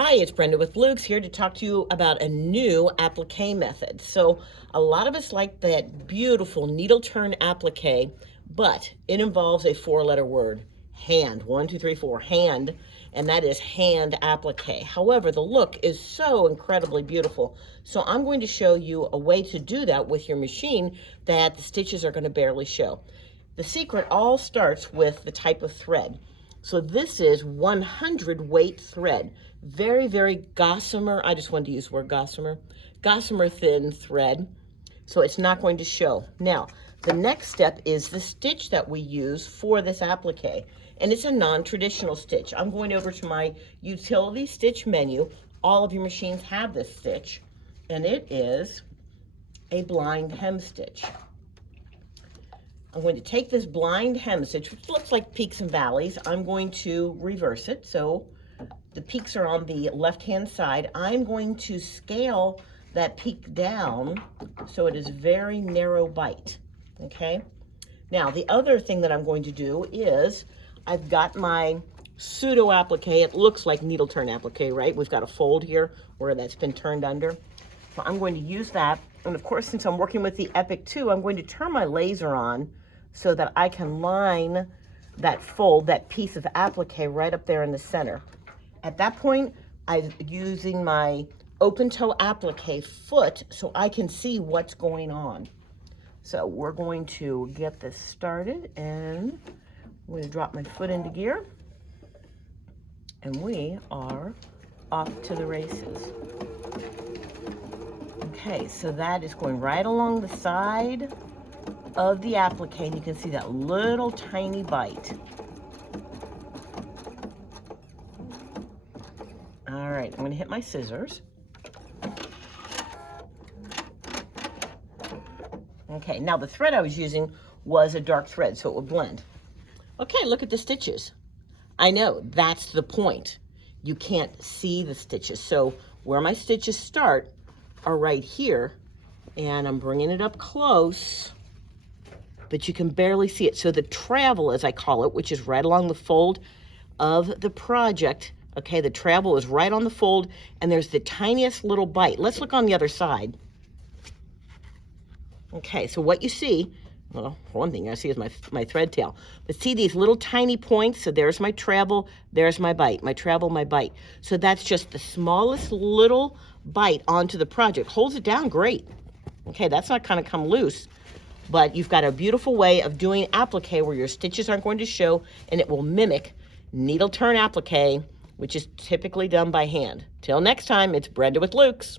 Hi, it's Brenda with Luke's here to talk to you about a new applique method. So a lot of us like that beautiful needle turn applique, but it involves a four-letter word, hand. 1, 2, 3, 4, hand, and that is hand applique. However, the look is so incredibly beautiful. So I'm going to show you a way to do that with your machine that the stitches are going to barely show. The secret all starts with the type of thread. So this is 100 weight thread. Very, very gossamer, I just wanted to use the word gossamer thin thread. So it's not going to show. Now, the next step is the stitch that we use for this applique. And it's a non-traditional stitch. I'm going over to my utility stitch menu. All of your machines have this stitch. And it is a blind hem stitch. I'm going to take this blind hem stitch, which looks like peaks and valleys. I'm going to reverse it. So the peaks are on the left-hand side. I'm going to scale that peak down so it is very narrow bite, okay? Now, the other thing that I'm going to do is I've got my pseudo applique. It looks like needle turn applique, right? We've got a fold here where that's been turned under. So I'm going to use that. And of course, since I'm working with the Epic 2, I'm going to turn my laser on so that I can line that fold, that piece of applique right up there in the center. At that point, I'm using my open toe applique foot so I can see what's going on. So we're going to get this started, and I'm going to drop my foot into gear, and we are off to the races. Okay, so that is going right along the side of the applique, and you can see that little tiny bite. All right, I'm going to hit my scissors. Okay, now the thread I was using was a dark thread, so it would blend. Okay, look at the stitches. I know, that's the point. You can't see the stitches. So where my stitches start are right here, and I'm bringing it up close, but you can barely see it. So the travel, as I call it, which is right along the fold of the project, okay, the travel is right on the fold, and there's the tiniest little bite. Let's look on the other side. Okay, so what you see, well, one thing I see is my thread tail. But see these little tiny points? So there's my travel, there's my bite, my travel, my bite. So that's just the smallest little bite onto the project. Holds it down great. Okay, that's not kind of come loose. But you've got a beautiful way of doing applique where your stitches aren't going to show, and it will mimic needle turn applique, which is typically done by hand. Till next time, it's Brenda with Luke's.